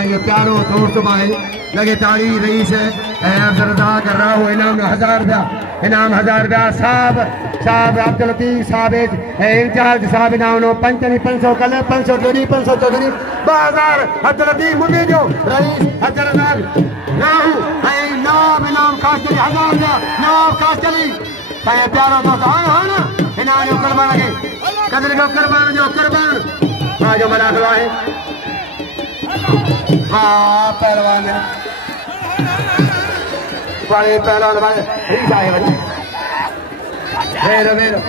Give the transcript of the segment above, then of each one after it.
मैं ये प्यारो दोस्त भाई लगे तारी रईस अब्दुल्रज़ाक कर रहा हूँ इनाम 1000 रुपया इनाम 1000 रुपया साहब अब्दुल लतीफ साहब इंचार्ज साहब इनाम नो 500 कल 500 जोड़ी 500 चौधरी 2000 अब्दुल लतीफ मुझे जो रईस अब्दुल्रज़ाक राहू नाम इनाम खास चली 1000 रुपया नाम खास चली प्यारो दोस्त हाँ ना इनाम जो करवा लगे कदर को करवान जो करवान हाँ जो मना करवा है वाह पहलवान बड़े पहलवान भाई ठीक है बच्चे वेरो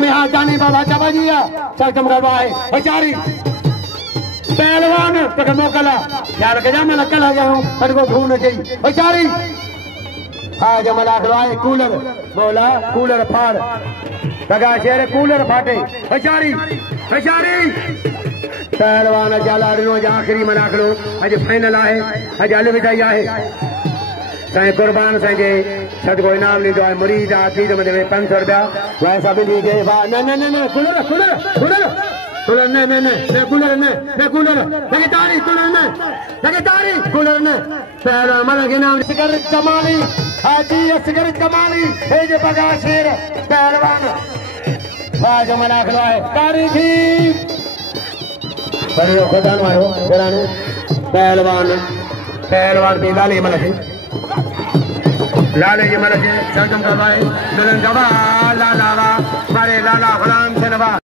में हाथ जाने बाबा चबाजिया चकम करवाए बेचारी पहलवान तक मोकला ख्याल के जा मैं कल आ जाऊं पर को घूमने चाहिए बेचारी आज मला करवाए कूलर बोला कूलर फाड़ लगा शेर कूलर फाटे बेचारी पहलवान जालाड़ो आखिरी मना करो अज फाइनल है अज हल विदाई है साईं कुर्बान साईं जे सदको इनाम लीधो आहे मुरीद आखिरी में देवे 500 रुपया वैसा भी लीजिए वाह न कूलर कूलर न पहला मन के नाम सिगरेट कमाली हाजी सिगरेट कमाली हे जे बगा शेर पहलवान वाह जो मना खलवाए तारीखी बड़ो खुदा मारो जराने पहलवान दी लाली मन लाले जी मन संगम करवाए दुल्हन गवा लाला मारे लाला गुलाम से नवा